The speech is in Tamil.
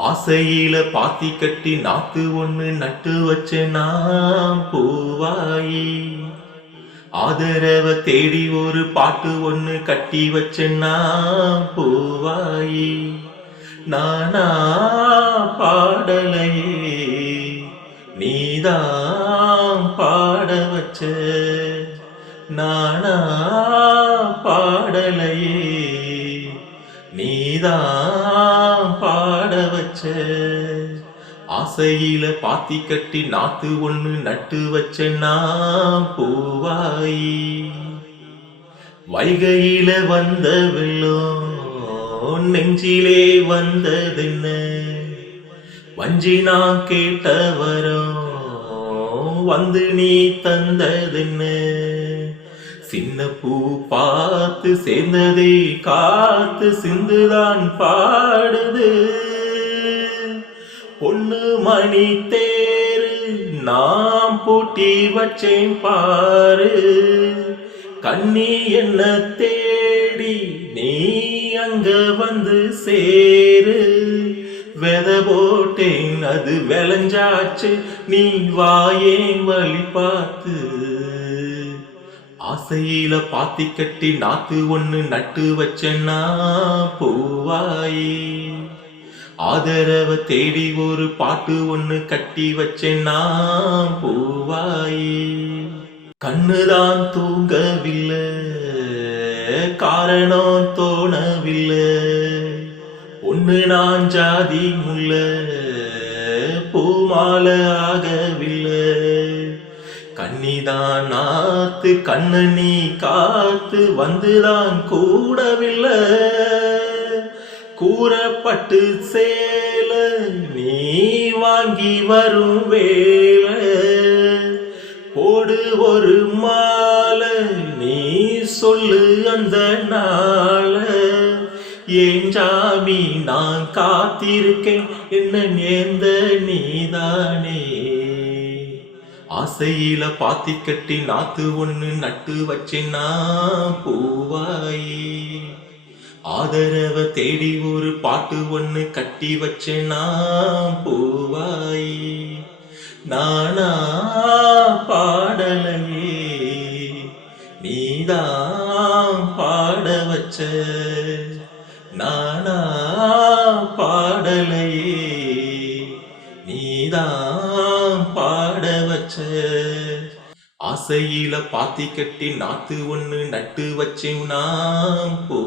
ஆசையில பாத்தி கட்டி நாத்து ஒண்ணு நட்டு வச்ச நாம் பூவாயி. ஆதரவ தேடி ஒரு பாட்டு ஒண்ணு கட்டி வச்ச நாம் பூவாயி. நானா பாடலையே நீதான் பாட வச்ச. நானா பாடலையே நீதான் வச்ச. ஆசையில பாத்தி கட்டி நாத்து ஒண்ணு நட்டு வச்ச பூவாய். பூவாயி வைகையில வந்த வெள்ளம் நெஞ்சிலே வந்ததென்ன? வஞ்சி நான் கேட்ட வந்து நீ தந்ததென்ன? சின்ன பூ பார்த்து சேர்ந்ததே காத்து சிந்துதான் பாடுது. பொண்ணு மணி தேரு நாம் பூட்டி வச்சேன் பாரு. கண்ணி என்ன தேடி நீ அங்க வந்து சேரு. வெத போட்டேன் அது விளைஞ்சாச்சு நீ வாயேன் வழி பார்த்து. ஆசையில பாத்தி கட்டி நாத்து ஒன்று நட்டு வச்சேன்னா பூவாயே. ஆதரவ தேடி ஒரு பாட்டு ஒண்ணு கட்டி வச்சேன் நான். பூவாயே. கண்ணுதான் தூங்கவில்லை. காரணம் தோணவில்லை. ஒன்னு நான் ஜாதி முல்ல. பூமாலை ஆகவில்லை. கண்ணிதான் நாத்து கண்ணு நீ காத்து வந்துதான் கூடவில்லை. கூறப்பட்டு சேல நீ வாங்கி வரும் வேலை. போடு ஒரு மாலை நீ சொல்லு அந்த நாள. ஏன் ஜாமி நான் காத்திருக்கேன் என்ன நேர்ந்த நீதானே. ஆசையில பாத்தி கட்டி நாத்து ஒன்று நட்டு வச்சேன்னா பூவாயே. ஆதரவ தேடி ஒரு பாட்டு ஒன்று கட்டி வச்சேன்னா பூவாயே நானா பாடலையே நீதான் பாட வச்ச நானா பாடலையே நீதான் பாட வச்ச. ஆசையில பாத்தி கட்டி நாத்து ஒன்று நட்டு வச்சேன். நான் போ